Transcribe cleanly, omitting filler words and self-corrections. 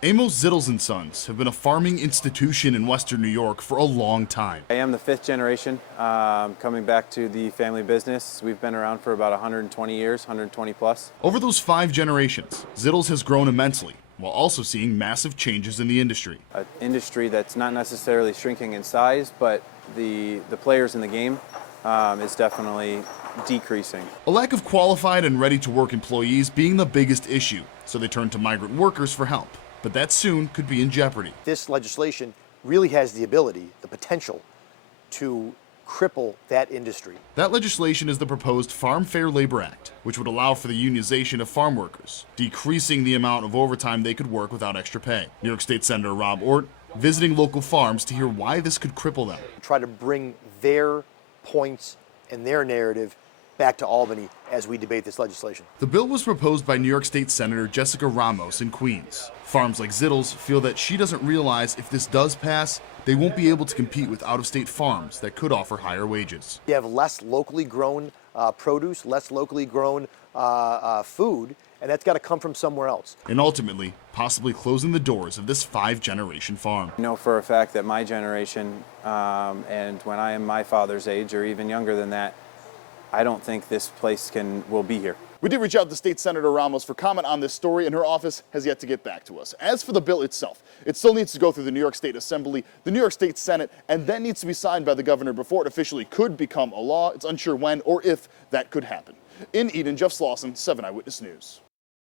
Amos Zittles & Sons have been a farming institution in Western New York for a long time. I am the fifth generation coming back to the family business. We've been around for about 120 years, 120 plus. Over those 5 generations, Zittles has grown immensely, while also seeing massive changes in the industry. An industry that's not necessarily shrinking in size, but the players in the game is definitely decreasing. A lack of qualified and ready-to-work employees being the biggest issue, so they turn to migrant workers for help. But that soon could be in jeopardy. This legislation really has the ability, the potential, to cripple that industry. That legislation is the proposed Farm Fair Labor Act, which would allow for the unionization of farm workers, decreasing the amount of overtime they could work without extra pay. New York State Senator Rob Ortt visiting local farms to hear why this could cripple them. Try to bring their points and their narrative back to Albany as we debate this legislation. The bill was proposed by New York State Senator Jessica Ramos in Queens. Farms like Zittles feel that she doesn't realize if this does pass, they won't be able to compete with out-of-state farms that could offer higher wages. You have less locally grown produce, less locally grown food, and that's got to come from somewhere else. And ultimately, possibly closing the doors of this 5-generation farm. I know for a fact that my generation, and when I am my father's age or even younger than that, I don't think this place will be here. We did reach out to State Senator Ramos for comment on this story, and her office has yet to get back to us. As for the bill itself, it still needs to go through the New York State Assembly, the New York State Senate, and then needs to be signed by the governor before it officially could become a law. It's unsure when or if that could happen. In Eden, Jeff Slauson, 7 Eyewitness News.